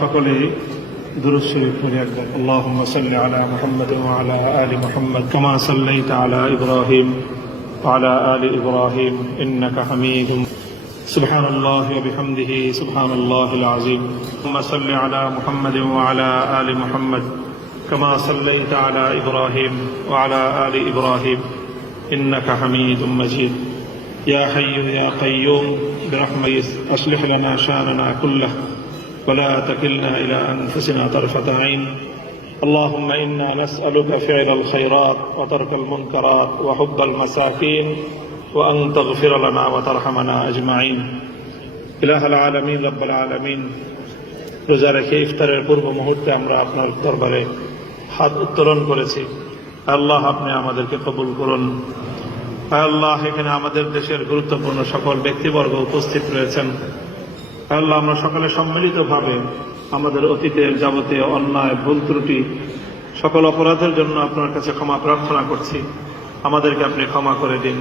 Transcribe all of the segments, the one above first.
সকলেই দুরূদ শরীফ পড়ি একবার। আল্লাহুম্মা সাল্লি আলা মুহাম্মাদ ওয়া আলা আলি মুহাম্মাদ কামা সাল্লাইতা আলা ইব্রাহিম ওয়া আলা আলি ইব্রাহিম ইন্নাকা হামিদুম সুবহানাল্লাহি ওয়া বিহামদিহি সুবহানাল্লাহিল আযীম। আল্লাহুম্মা সাল্লি আলা মুহাম্মাদ ওয়া আলা আলি মুহাম্মাদ কামা সাল্লাইতা আলা ইব্রাহিম ওয়া আলা আলি ইব্রাহিম ইন্নাকা হামিদুম মাজিদ। ইয়া হাইয়্যু ইয়া কাইয়্যুম বিরহমাতিক আশলিহ লানা শা'নানা কুল্লাহ ولا تكلنا إلى أنفسنا طرفة عين. اللهم إنا نسألك فعل الخيرات وترك المنكرات وحب المساكين وأن تغفر لنا وترحمنا أجمعين. إله العالمين رب العالمين, রোজা রেখে ইফতারের পূর্ব মুহূর্তে আমরা আপনার দরবারে হাত উত্তোলন করেছি। আল্লাহ, আপনি আমাদেরকে কবুল করুন। আল্লাহ, এখানে আমাদের দেশের গুরুত্বপূর্ণ সকল ব্যক্তিবর্গ উপস্থিত রয়েছেন। আল্লাহ, আমরা সকলে সম্মিলিতভাবে আমাদের অতীতের যাবতীয় অন্যায়, ভুল ত্রুটি, সকল অপরাধের জন্য আপনার কাছে ক্ষমা প্রার্থনা করছি। আমাদেরকে আপনি ক্ষমা করে দিন।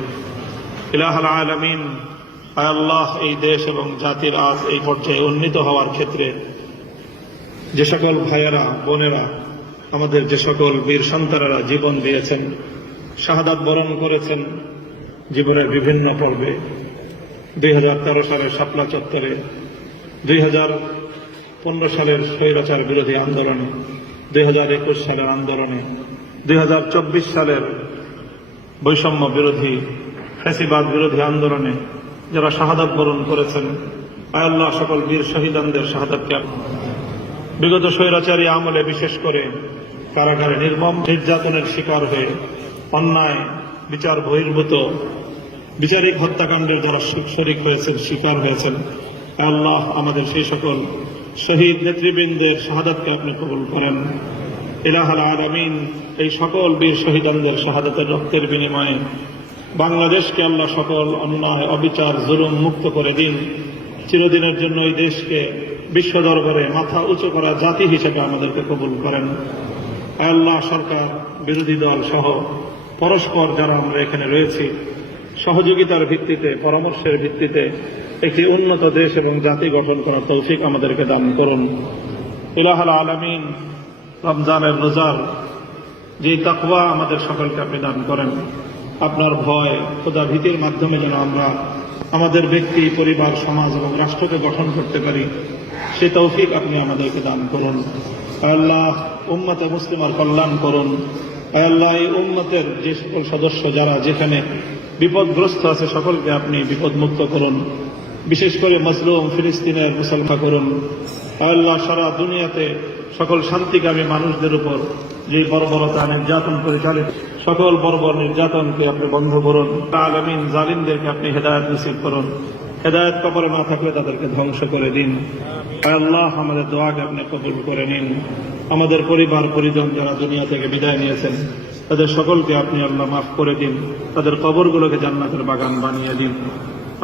ইলাহুল আলামিন, আল্লাহ, এই দেশ এবং জাতির আজ এই পর্যায়ে উন্নীত হওয়ার ক্ষেত্রে যে সকল ভাইয়েরা, বোনেরা, আমাদের যে সকল বীর সন্তানেরা জীবন দিয়েছেন, শাহাদাত বরণ করেছেন জীবনের বিভিন্ন পর্বে, 2013 সালের শাপলা চত্বরে, 2015 সালের স্বৈরাচার বিরোধী আন্দোলনে, 2021 সালের আন্দোলনে, 2024 সালের বৈষম্য বিরোধী, ফ্যাসিবাদ বিরোধী আন্দোলনে যারা শাহাদাত বরণ করেছেন, আল্লাহ, সকল বীর শহীদানদের শাহাদাতকে বিগত স্বৈরাচারী আমলে বিশেষ করে কারাগারে নির্মম নির্যাতনের শিকার হয়ে অন্যায় বিচার বহির্ভূত বিচারিক হত্যাকাণ্ডের যারা শরীক হয়েছেন, শিকার হয়েছেন, আল্লাহ, আমাদের সেই সকল শহীদ নেতৃবৃন্দের শাহাদাতকে আপনি কবুল করেন। ইলাহুল আলামিন, এই সকল বীর শহীদানদের শাহাদাতের রক্তের বিনিময়ে বাংলাদেশকে আল্লাহ সকল অন্যায়, অবিচার, জুলুম মুক্ত করে দিন। চিরদিনের জন্য এই দেশকে বিশ্ব দরবারে মাথা উঁচু করা জাতি হিসেবে আমাদেরকে কবুল করেন। আল্লাহ, সরকার, বিরোধী দল সহ পরস্পর যারা আমরা এখানে রয়েছি, সহযোগিতার ভিত্তিতে, পরামর্শের ভিত্তিতে একটি উন্নত দেশ এবং জাতি গঠন করার তৌফিক আমাদেরকে দান করুন। ইলাহুল আলামিন, রমজানের রোজার যে তাকওয়া আমাদের সকলকে আপনি দান করেন, আপনার ভয়, খোদা ভীতির মাধ্যমে যেন আমরা আমাদের ব্যক্তি, পরিবার, সমাজ এবং রাষ্ট্রকে গঠন করতে পারি, সে তৌফিক আপনি আমাদেরকে দান করুন। আল্লাহ, উম্মতে মুসলিমার কল্যাণ করুন। আল্লাহ, এই উম্মতের যে সকল সদস্য যারা যেখানে বিপদগ্রস্ত আছে সকলকে আপনি বিপদমুক্ত করুন। বিশেষ করে মজলুম ফিলিস্তিনের মুসলমান করুন। আল্লাহ, সারা দুনিয়াতে সকল শান্তিকামী মানুষদের উপর যে বর্বরতা, নির্যাতন পরিচালিত, সকল বর্বর নির্যাতনকে আপনি বন্ধ করুন। আলামিন, জালিমদেরকে আপনি হেদায়েত নসিব করুন। হেদায়েত কবরে না থাকলে তাদেরকে ধ্বংস করে দিন। আল্লাহ, আমাদের দোয়াকে আপনি কবুল করে নিন। আমাদের পরিবার পরিজন যারা দুনিয়া থেকে বিদায় নিয়েছেন তাদের সকলকে আপনি আল্লাহ মাফ করে দিন। তাদের কবরগুলোকে জান্নাতের বাগান বানিয়ে দিন।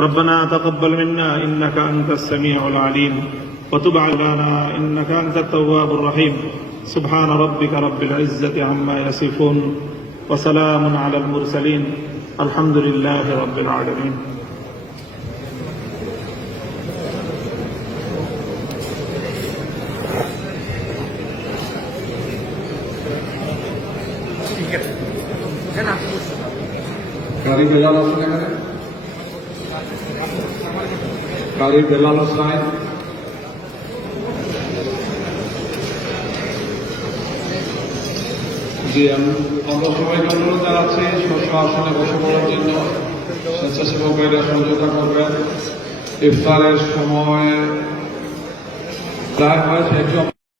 ربنا تقبل منا إنك أنت السميع العليم وتب علينا إنك أنت التواب الرحيم. سبحان ربك رب العزة عما يصفون وسلام على المرسلين الحمد لله رب العالمين. Kari Belal Hossain এখানে, Kari Belal Hossain, জি, আমরা সবাইকে অনুরোধ জানাচ্ছি স্ব আসনে বসে পড়ার জন্য। স্বেচ্ছাসেবক ভাইরা সহযোগিতা করবেন। ইফতারের সময় প্রায় হয়েছে একটু